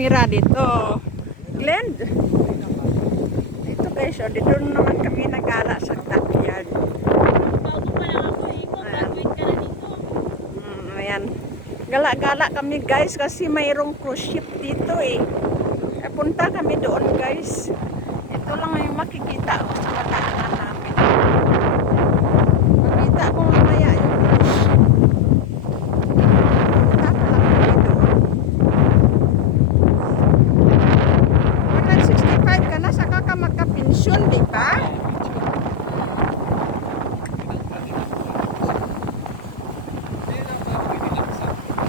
Mira dito. Glen. Dito guys, oh, dito naman kami nagala sa backyard. Ayan. Gala-gala kami guys kasi mayroong cruise ship dito eh. Punta kami doon guys. Ito lang yung makikita ko sa mataanan namin. Makita ko mamaya yung cruise ship. Punta ko lang kami doon. 165 ka na, saka ka magka-pensyon, di ba?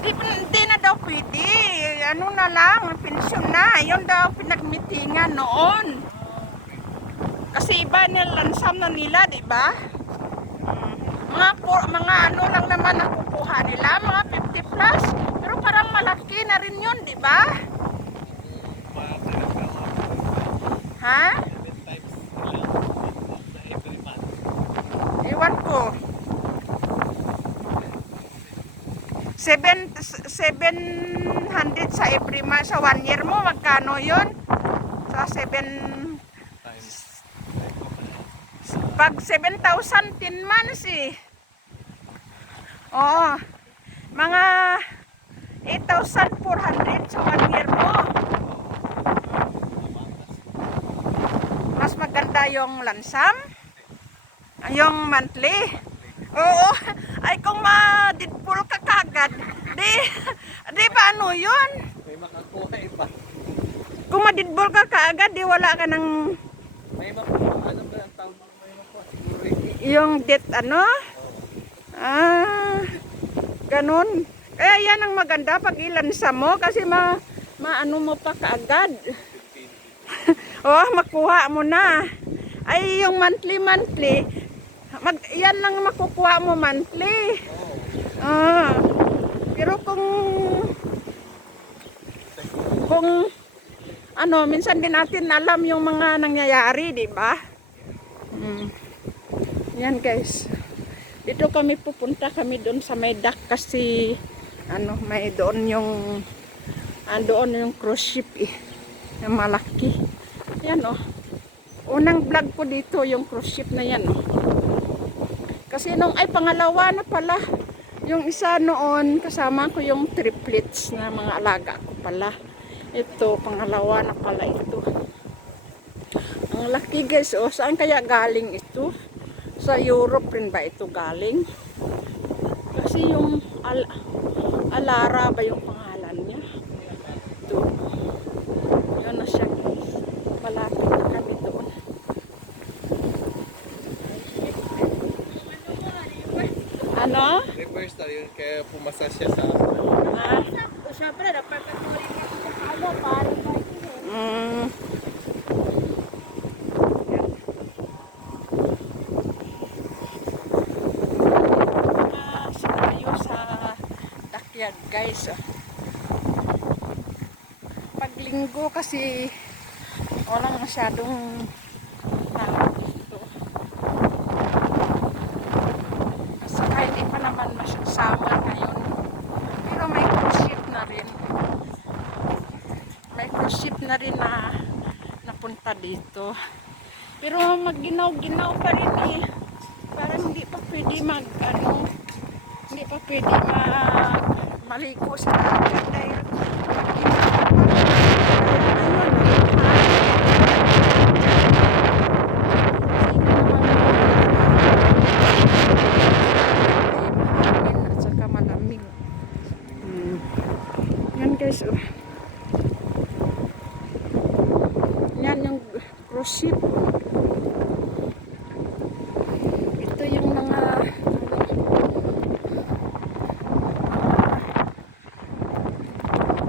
Hindi na daw pwede. Ano na lang, pensyon na. Yun daw pinagmitingan noon. Kasi iba nilansam na nila, di ba? Mga ano lang naman ang kukuha nila, mga 50 plus. Pero parang malaki na rin yun, di ba? Ha? Ewan ko. 700 sa every month sa 1 year mo, magkano yun? Sa 7 pag 7,000 10 months eh. Oo. Mga 8,400 sa 1 year mo. Mas maganda yung lansam, yung monthly. Oo. Ay kung ma-deadpool ka kagad, di ba ano yun? May makakuha iba. Kung ma-deadpool ka kagad, di wala ka ng May makuha. Ano ba ang tawag mo? May makuha siguro eh. yung debt ano? Ganun. Kaya yan ang maganda pag ilansam mo kasi maano mo pa kaagad. Oh, makuha mo na. Ay yung monthly yan lang makukuha mo monthly. Pero kung ano, minsan din natin alam yung mga nangyayari, di ba? Yan guys. Dito kami pupunta kami doon sa may dock kasi ano, may doon yung cruise ship eh. Yung malaki. Yan oh. Unang vlog ko dito yung cruise ship na yan oh. Kasi pangalawa na pala. Yung isa noon, kasama ko yung triplets na mga alaga ko pala. Ito, pangalawa na pala ito. Ang laki guys, oh. Saan kaya galing ito? Sa Europe rin ba ito galing? Kasi yung Alara ba yung pangalan niya? Ito. Yun na siya guys. Malapit na kami doon. Ano? Reverse na yun, kaya pumasa siya sa... Siyempre, dapat nagtuloy sa kamo para tayo sa backyard guys. Pag linggo kasi walang masyadong tao dito. Kasi kahit di pa naman summer ngayon. Pero may cruise ship na rin. May cruise ship na rin na napunta dito. Pero magginaw-ginaw pa rin eh. Parang hindi pa pwede hindi pa pwede maligo sa dagat dahil at saka malamig. Yan guys oh. Yan yung cruise ship. Ito yung mga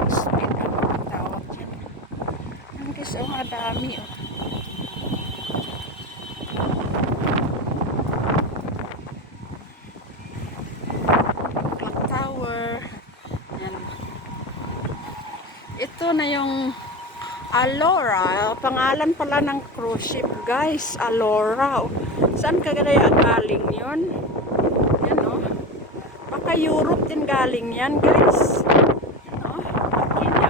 speed ang tawag dyan. Yan guys oh, madami oh. Clock tower. Yan. Ito na yung Alora, pangalan pala ng cruise ship guys, Alora. Saan kagaya galing yun? Yan o. Baka Europe din galing yan guys. Yan o. Laki niya.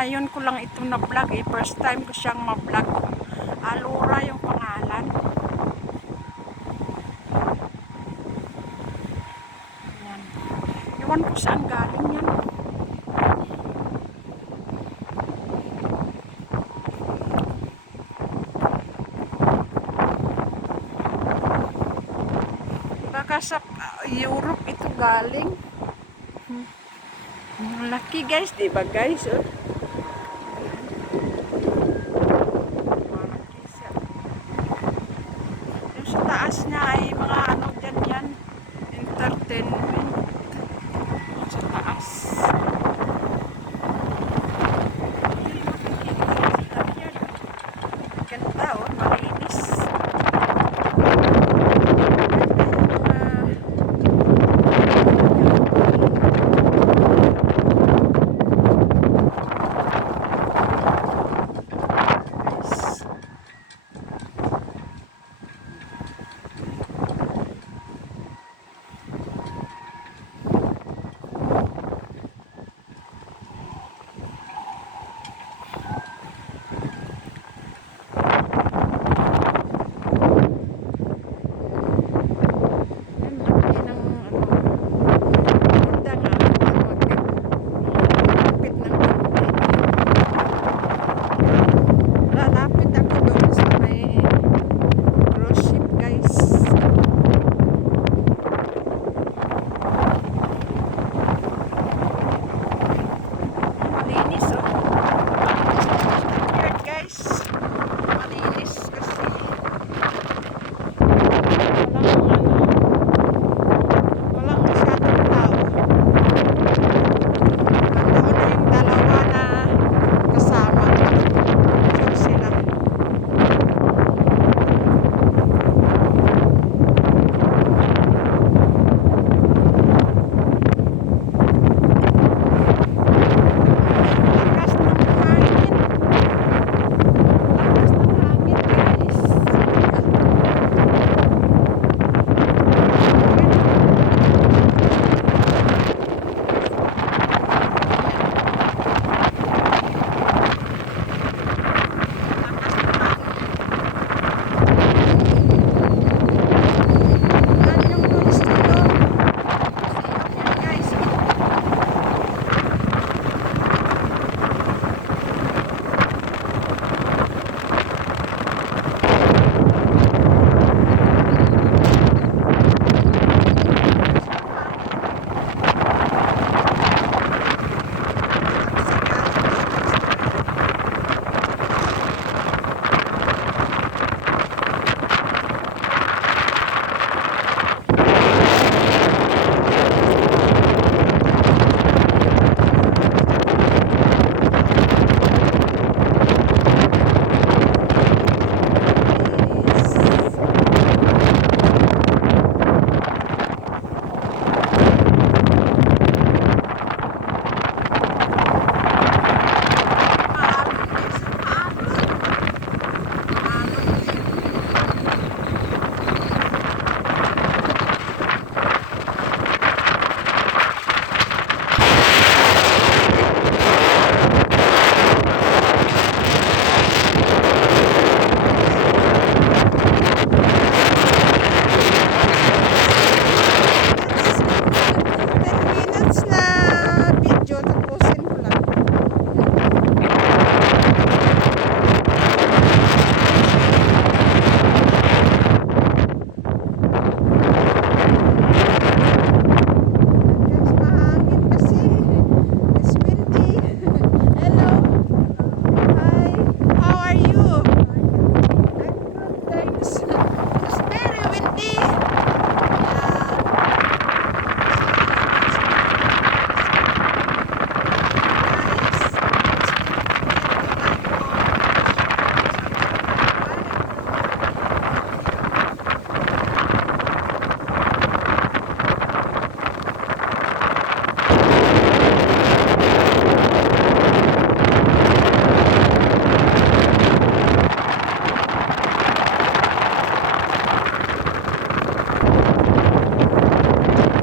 ngayon ko lang ito na vlog eh. First time ko siyang ma-vlog. Alura yung pangalan. Yan. Iwan ko saan galing yan. Baka sa Europe ito galing. Ang laki guys, di ba guys? Oh. Malaki siya. Yung sa taas niya ay mga ano dyan yan. Entertainment. Sa taas.